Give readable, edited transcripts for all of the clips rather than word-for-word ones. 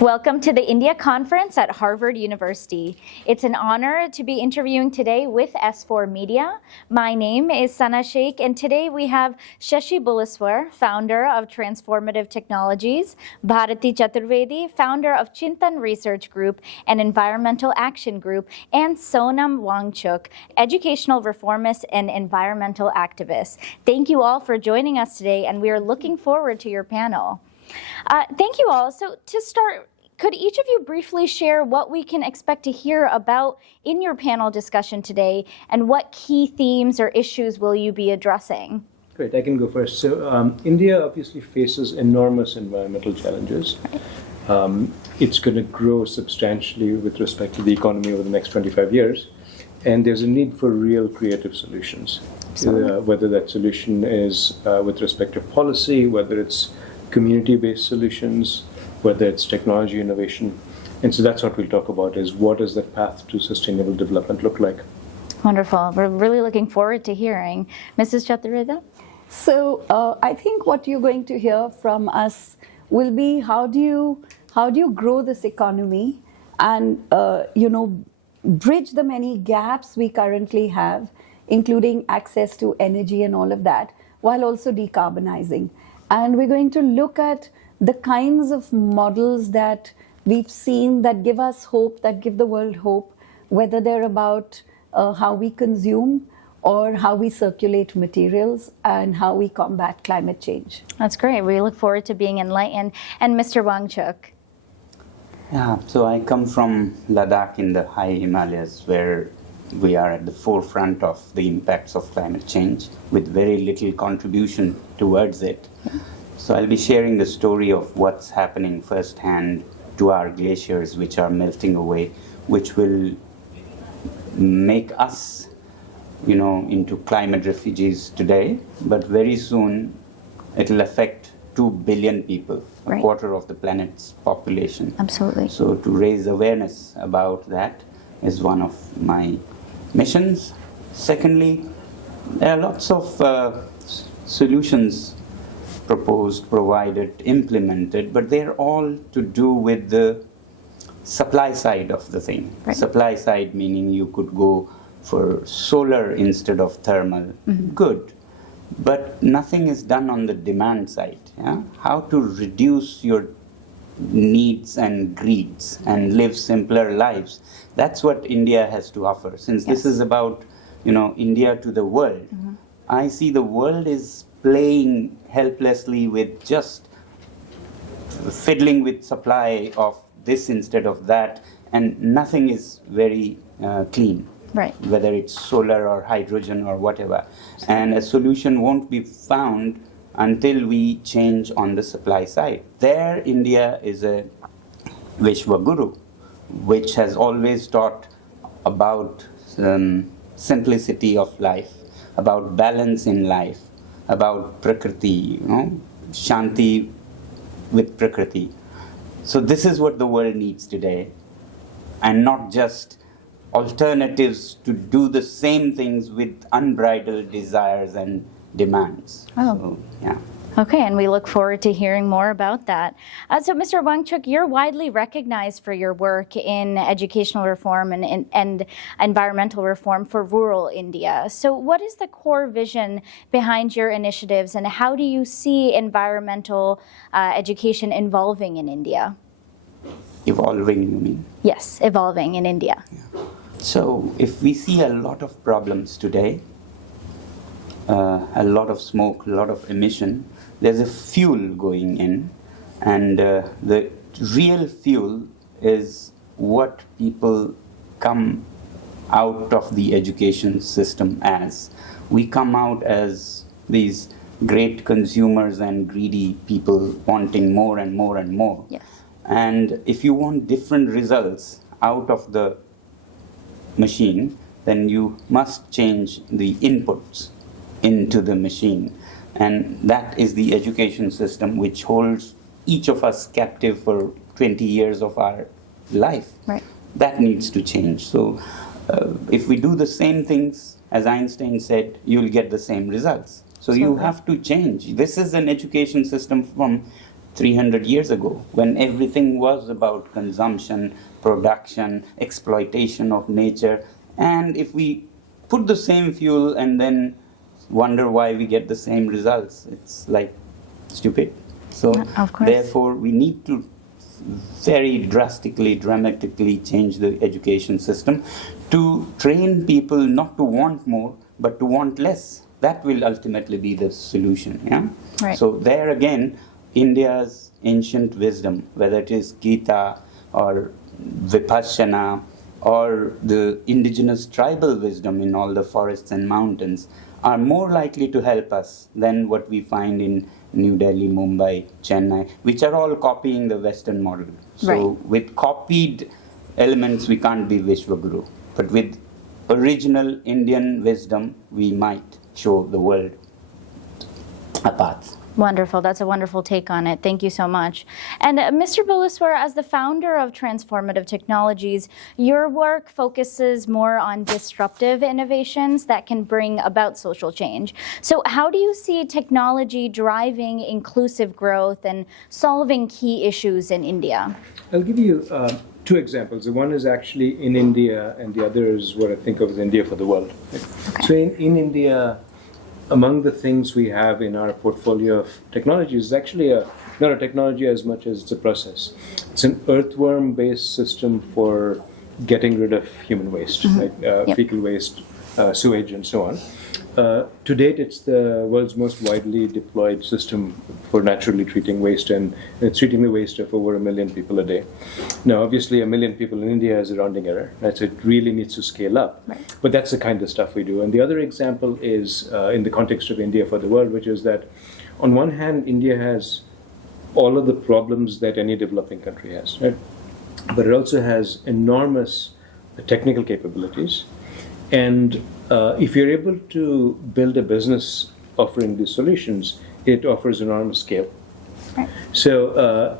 Welcome to the India Conference at Harvard University. It's an honor to be interviewing today with S4 Media. My name is Sana Sheikh, and today we have Shashi Buluswar, founder of Transformative Technologies, Bharathi Chaturvedi, founder of Chintan Research Group and Environmental Action Group, and Sonam Wangchuk, educational reformist and environmental activist. Thank you all for joining us today, and we are looking forward to your panel. Thank you all. So to start, could each of you briefly share what we can expect to hear about in your panel discussion today, and what key themes or issues will you be addressing? Great, I can go first. So India obviously faces enormous environmental challenges. It's going to grow substantially with respect to the economy over the next 25 years. And there's a need for real creative solutions, whether that solution is with respect to policy, whether it's community-based solutions, whether it's technology innovation. And so that's what we'll talk about, is what does that path to sustainable development look like? Wonderful. We're really looking forward to hearing. Mrs. Chaturvedi? So I think what you're going to hear from us will be how do you grow this economy and bridge the many gaps we currently have, including access to energy and all of that, while also decarbonizing. And we're going to look at the kinds of models that we've seen that give us hope, that give the world hope, whether they're about how we consume or how we circulate materials and how we combat climate change. That's great. We look forward to being enlightened. And Mr. Wangchuk? Yeah, so I come from Ladakh in the high Himalayas, where we are at the forefront of the impacts of climate change with very little contribution towards it. So I'll be sharing the story of what's happening firsthand to our glaciers, which are melting away, which will make us, into climate refugees today, but very soon it'll affect 2 billion people, a quarter of the planet's population. Absolutely. So to raise awareness about that is one of my missions. Secondly, there are lots of solutions proposed, provided, implemented, but they're all to do with the supply side of the thing. Right. Supply side meaning you could go for solar instead of thermal. Good. But nothing is done on the demand side. Yeah? How to reduce your needs and greeds and live simpler lives. That's what India has to offer. Since this is about, India to the world, I see the world is playing helplessly with just fiddling with supply of this instead of that, and nothing is very clean. Right. Whether it's solar or hydrogen or whatever. And a solution won't be found until we change on the supply side. There, India is a Vishwaguru, which has always taught about simplicity of life, about balance in life, about Prakriti, Shanti with Prakriti. So this is what the world needs today, and not just alternatives to do the same things with unbridled desires and demands. So, yeah. Okay, and we look forward to hearing more about that. So, Mr. Wangchuk, you're widely recognized for your work in educational reform and environmental reform for rural India. So what is the core vision behind your initiatives, and how do you see environmental education evolving in India? Evolving, you mean? Yes, evolving in India. Yeah. So if we see a lot of problems today, a lot of smoke, a lot of emission, there's a fuel going in, and the real fuel is what people come out of the education system as. We come out as these great consumers and greedy people wanting more and more and more. Yes. And if you want different results out of the machine, then you must change the inputs into the machine. And that is the education system, which holds each of us captive for 20 years of our life. Right. That needs to change. So if we do the same things, as Einstein said, you'll get the same results. So you have to change. This is an education system from 300 years ago, when everything was about consumption, production, exploitation of nature. And if we put the same fuel and then wonder why we get the same results, it's like stupid. So Of course. therefore we need to very drastically, dramatically change the education system to train people not to want more, but to want less. That will ultimately be the solution. Yeah. Right. So there again, India's ancient wisdom, whether it is Gita or Vipassana or the indigenous tribal wisdom in all the forests and mountains, are more likely to help us than what we find in New Delhi, Mumbai, Chennai, which are all copying the Western model. So Right. with copied elements, we can't be Vishwaguru. But with original Indian wisdom, we might show the world a path. Wonderful. That's a wonderful take on it. Thank you so much. And Mr. Buluswar, as the founder of Transformative Technologies, your work focuses more on disruptive innovations that can bring about social change. So how do you see technology driving inclusive growth and solving key issues in India? I'll give you two examples. The one is actually in India, and the other is what I think of as India for the world. So in India, among the things we have in our portfolio of technologies is actually not a technology as much as it's a process. It's an earthworm-based system for getting rid of human waste, right? Fecal waste, sewage, and so on. To date, it's the world's most widely deployed system for naturally treating waste, and it's treating the waste of over 1 million people a day. Now, obviously, 1 million people in India is a rounding error. Right? So it really needs to scale up. Right. But that's the kind of stuff we do. And the other example is in the context of India for the world, which is that on one hand, India has all of the problems that any developing country has, right? But it also has enormous technical capabilities. And if you're able to build a business offering these solutions, it offers enormous scale. Right. So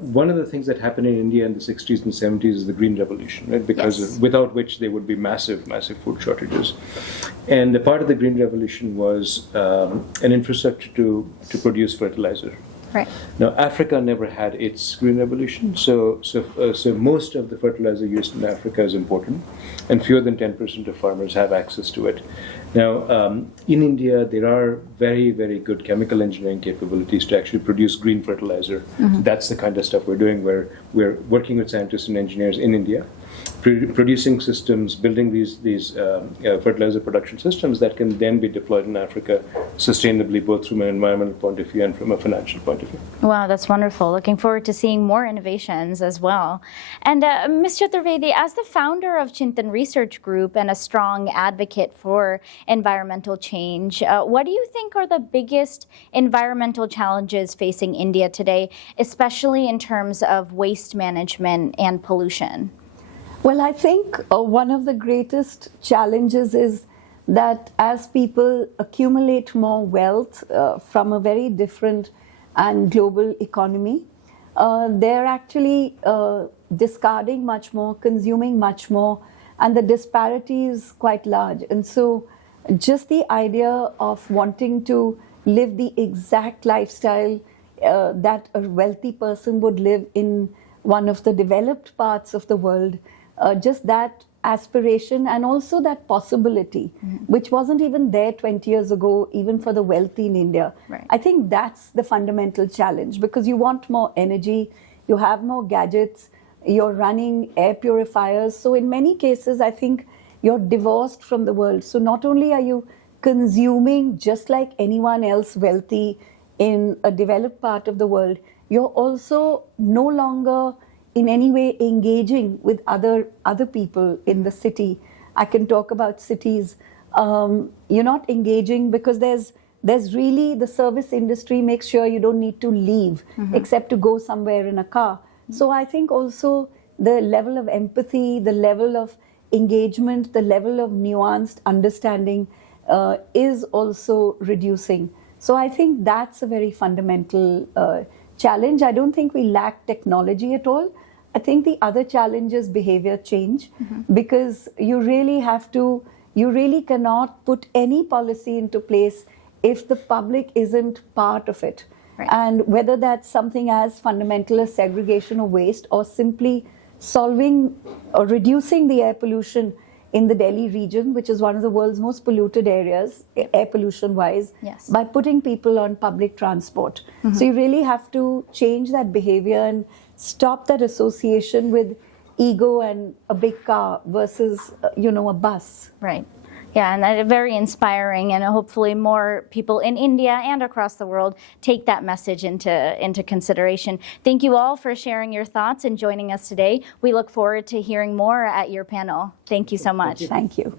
one of the things that happened in India in the 60s and 70s is the Green Revolution, right? Because Yes. without which there would be massive, massive food shortages. And a part of the Green Revolution was an infrastructure to produce fertilizer. Right. Now, Africa never had its green revolution, so most of the fertilizer used in Africa is imported, and fewer than 10% of farmers have access to it. Now, in India, there are very, very good chemical engineering capabilities to actually produce green fertilizer. That's the kind of stuff we're doing, where we're working with scientists and engineers in India, producing systems, building these fertilizer production systems that can then be deployed in Africa sustainably, both from an environmental point of view and from a financial point of view. Wow, that's wonderful. Looking forward to seeing more innovations as well. And Ms. Chaturvedi, as the founder of Chintan Research Group and a strong advocate for environmental change, what do you think are the biggest environmental challenges facing India today, especially in terms of waste management and pollution? Well, I think one of the greatest challenges is that as people accumulate more wealth from a very different and global economy, they're actually discarding much more, consuming much more, and the disparity is quite large. And so just the idea of wanting to live the exact lifestyle that a wealthy person would live in one of the developed parts of the world, just that aspiration and also that possibility, which wasn't even there 20 years ago, even for the wealthy in India. Right. I think that's the fundamental challenge, because you want more energy, you have more gadgets, you're running air purifiers. So in many cases, I think you're divorced from the world. So not only are you consuming just like anyone else wealthy in a developed part of the world, you're also no longer in any way engaging with other people in the city. I can talk about cities. You're not engaging because there's really, the service industry makes sure you don't need to leave except to go somewhere in a car. So I think also the level of empathy, the level of engagement, the level of nuanced understanding is also reducing. So I think that's a very fundamental challenge. I don't think we lack technology at all. I think the other challenge is behavior change, because you really cannot put any policy into place if the public isn't part of it. Right. And whether that's something as fundamental as segregation of waste, or simply solving or reducing the air pollution in the Delhi region, which is one of the world's most polluted areas, air pollution wise, Yes. by putting people on public transport. So you really have to change that behavior and stop that association with ego and a big car versus, a bus. Right. Yeah, and that very inspiring, and hopefully more people in India and across the world take that message into consideration. Thank you all for sharing your thoughts and joining us today. We look forward to hearing more at your panel. Thank you so much. Thank you.